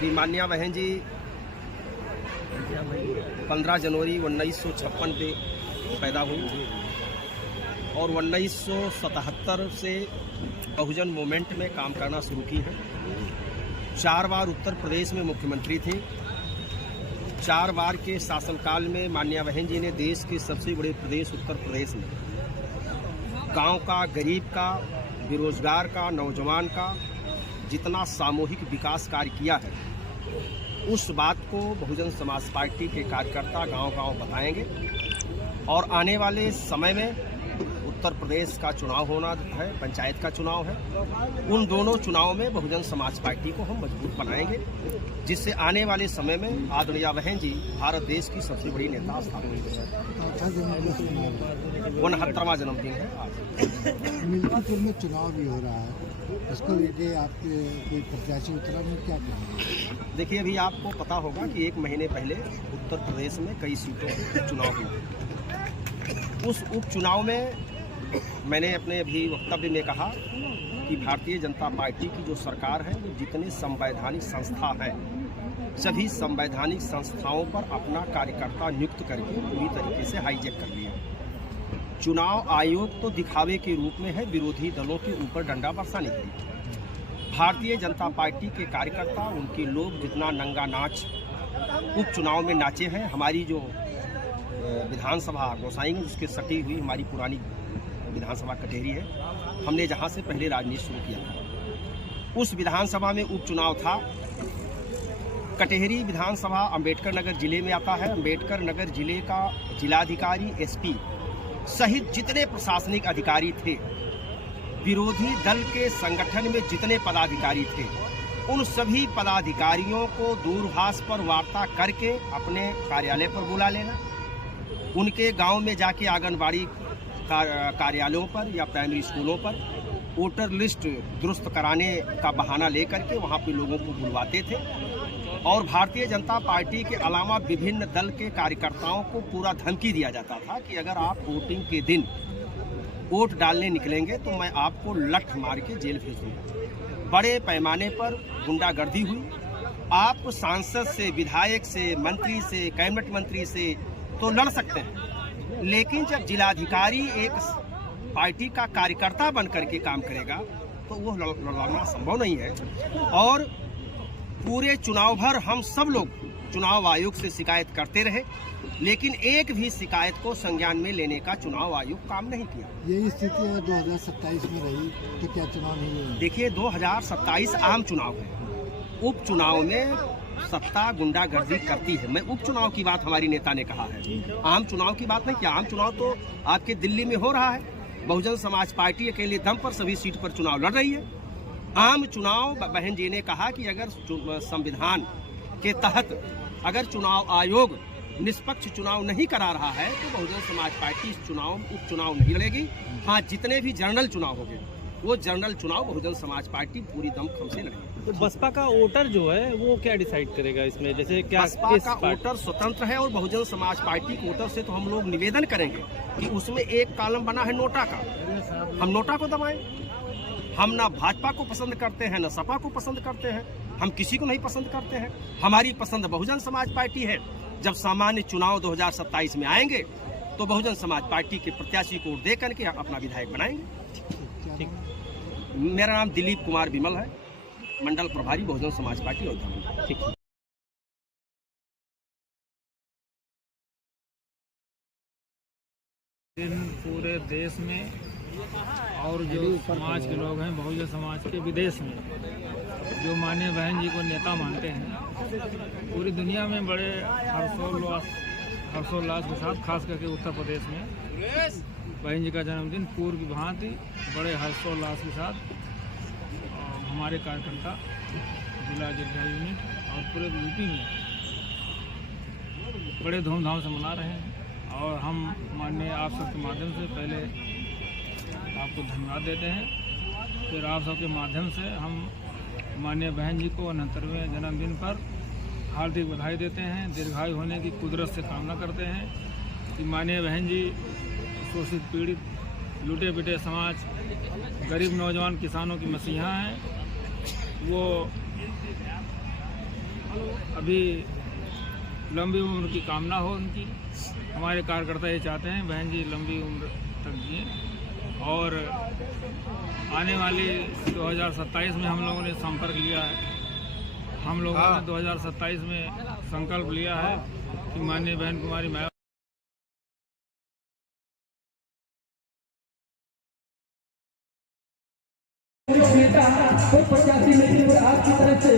कि माननीय बहन जी 15 जनवरी 1956 पे पैदा हुई और 1977 से बहुजन मूवमेंट में काम करना शुरू की है। 4 बार उत्तर प्रदेश में मुख्यमंत्री थे। 4 बार के शासनकाल में माननीय बहन जी ने देश के सबसे बड़े प्रदेश उत्तर प्रदेश में गांव का, गरीब का, बेरोजगार का, नौजवान का जितना सामूहिक विकास कार्य किया है, उस बात को बहुजन समाज पार्टी के कार्यकर्ता गांव-गांव बताएंगे। और आने वाले समय में उत्तर प्रदेश का चुनाव होना है, पंचायत का चुनाव है। उन दोनों चुनाव में बहुजन समाज पार्टी को हम मजबूत बनाएंगे, जिससे आने वाले समय में आदरणीय बहन जी भारत देश की सबसे बड़ी नेता स्थापित होंगे। 69वां जन्मदिन है आज। मिल्कीपुर में चुनाव भी हो रहा है, उसको लेके आपके कोई प्रत्याशी उतरा में क्या कहेंगे? देखिए, अभी आपको पता होगा कि 1 महीने पहले उत्तर प्रदेश में कई सीटों पर चुनाव हुए। उस उपचुनाव में मैंने अपने अभी वक्तव्य में कहा कि भारतीय जनता पार्टी की जो सरकार है, वो जितने संवैधानिक संस्था हैं, सभी संवैधानिक संस्थाओं पर अपना कार्यकर्ता नियुक्त करके पूरी तरीके से हाईजैक कर लिया। चुनाव आयोग तो दिखावे के रूप में है, विरोधी दलों के ऊपर डंडा बरसाने के लिए। भारतीय जनता पार्टी के कार्यकर्ता, उनके लोग जितना नंगा नाच उपचुनाव में नाचे हैं, हमारी जो विधानसभा गोसाईगंज उसके सटी हुई हमारी पुरानी विधानसभा कटेहरी है, हमने जहां से पहले राजनीति शुरू किया था, उस विधानसभा में उपचुनाव था। कटेहरी विधानसभा अंबेडकर नगर जिले में आता है। अंबेडकर नगर जिले का जिलाधिकारी, एसपी सहित जितने प्रशासनिक अधिकारी थे, विरोधी दल के संगठन में जितने पदाधिकारी थे, उन सभी पदाधिकारियों को दूरभाष पर वार्ता करके अपने कार्यालय पर बुला लेना, उनके गांव में जाके आंगनबाड़ी कार्यालयों पर या प्राइमरी स्कूलों पर वोटर लिस्ट दुरुस्त कराने का बहाना लेकर के वहां पे लोगों को बुलवाते थे। और भारतीय जनता पार्टी के अलावा विभिन्न दल के कार्यकर्ताओं को पूरा धमकी दिया जाता था कि अगर आप वोटिंग के दिन वोट डालने निकलेंगे तो मैं आपको लठ मार के जेल भेज दूंगा। बड़े पैमाने पर गुंडागर्दी हुई। आप सांसद से, विधायक से, मंत्री से, कैबिनेट मंत्री से तो लड़ सकते हैं, लेकिन जब जिलाधिकारी एक पार्टी का कार्यकर्ता बन करके काम करेगा तो वो लड़ना संभव नहीं है। और पूरे चुनाव भर हम सब लोग चुनाव आयोग से शिकायत करते रहे, लेकिन एक भी शिकायत को संज्ञान में लेने का चुनाव आयोग काम नहीं किया। यही स्थिति अगर 2027 में रही तो क्या चुनाव नहीं होगा? देखिए, 2027 आम चुनाव है। उपचुनाव में सत्ता गुंडागर्दी करती है। मैं उपचुनाव की बात हमारी नेता ने कहा है, आम चुनाव की बात नहीं किया। आम चुनाव तो आपके दिल्ली में हो रहा है। बहुजन समाज पार्टी अकेले दम पर सभी सीट पर चुनाव लड़ रही है। आम चुनाव बहन जी ने कहा कि अगर संविधान के तहत अगर चुनाव आयोग निष्पक्ष चुनाव नहीं करा रहा है तो बहुजन समाज पार्टी इस उपचुनाव नहीं लड़ेगी। हाँ, जितने भी जनरल चुनाव होंगे वो जनरल चुनाव बहुजन समाज पार्टी पूरी दमखम से लड़ेगी। तो बसपा का वोटर जो है वो क्या डिसाइड करेगा इसमें? जैसे क्या बसपा का वोटर स्वतंत्र है और बहुजन समाज पार्टी के वोटर से तो हम लोग निवेदन करेंगे कि उसमें एक कॉलम बना है नोटा का, हम नोटा को दबाएं। हम ना भाजपा को पसंद करते हैं, ना सपा को पसंद करते हैं, हम किसी को नहीं पसंद करते हैं। हमारी पसंद बहुजन समाज पार्टी है। जब सामान्य चुनाव 2027 में आएंगे तो बहुजन समाज पार्टी के प्रत्याशी को वोट दे करके अपना विधायक बनाएंगे। ठीक। मेरा नाम दिलीप कुमार विमल है, मंडल प्रभारी बहुजन समाज पार्टी अयोध्या। ठीक। पूरे देश में और जो समाज के लोग हैं, बहुजन समाज के विदेश में, जो माननीय बहन जी को नेता मानते हैं, पूरी दुनिया में बड़े हर्षोल्लास के साथ, खास करके उत्तर प्रदेश में बहन जी का जन्मदिन पूर्व की भांति बड़े हर्षोल्लास के साथ हमारे कार्यकर्ता जिला जिला यूनिट और पूरे यूपी में बड़े धूमधाम से मना रहे हैं। और हम माननीय आप सबके माध्यम से पहले आपको धन्यवाद देते हैं, फिर आप सबके माध्यम से हम माननीय बहन जी को 69वें जन्मदिन पर हार्दिक बधाई देते हैं, दीर्घायु होने की कुदरत से कामना करते हैं कि माननीय बहन जी शोषित पीड़ित लूटे पिटे समाज, गरीब नौजवान किसानों की मसीहा हैं। वो अभी लंबी उम्र की कामना हो उनकी। हमारे कार्यकर्ता ये चाहते हैं बहन जी लंबी उम्र तक जिए और आने वाली 2027 में हम लोगों ने संपर्क लिया है। हम लोगों ने 2027 में संकल्प लिया है कि माननीय बहन कुमारी माया नेता और 85 मिनट आपकी तरफ से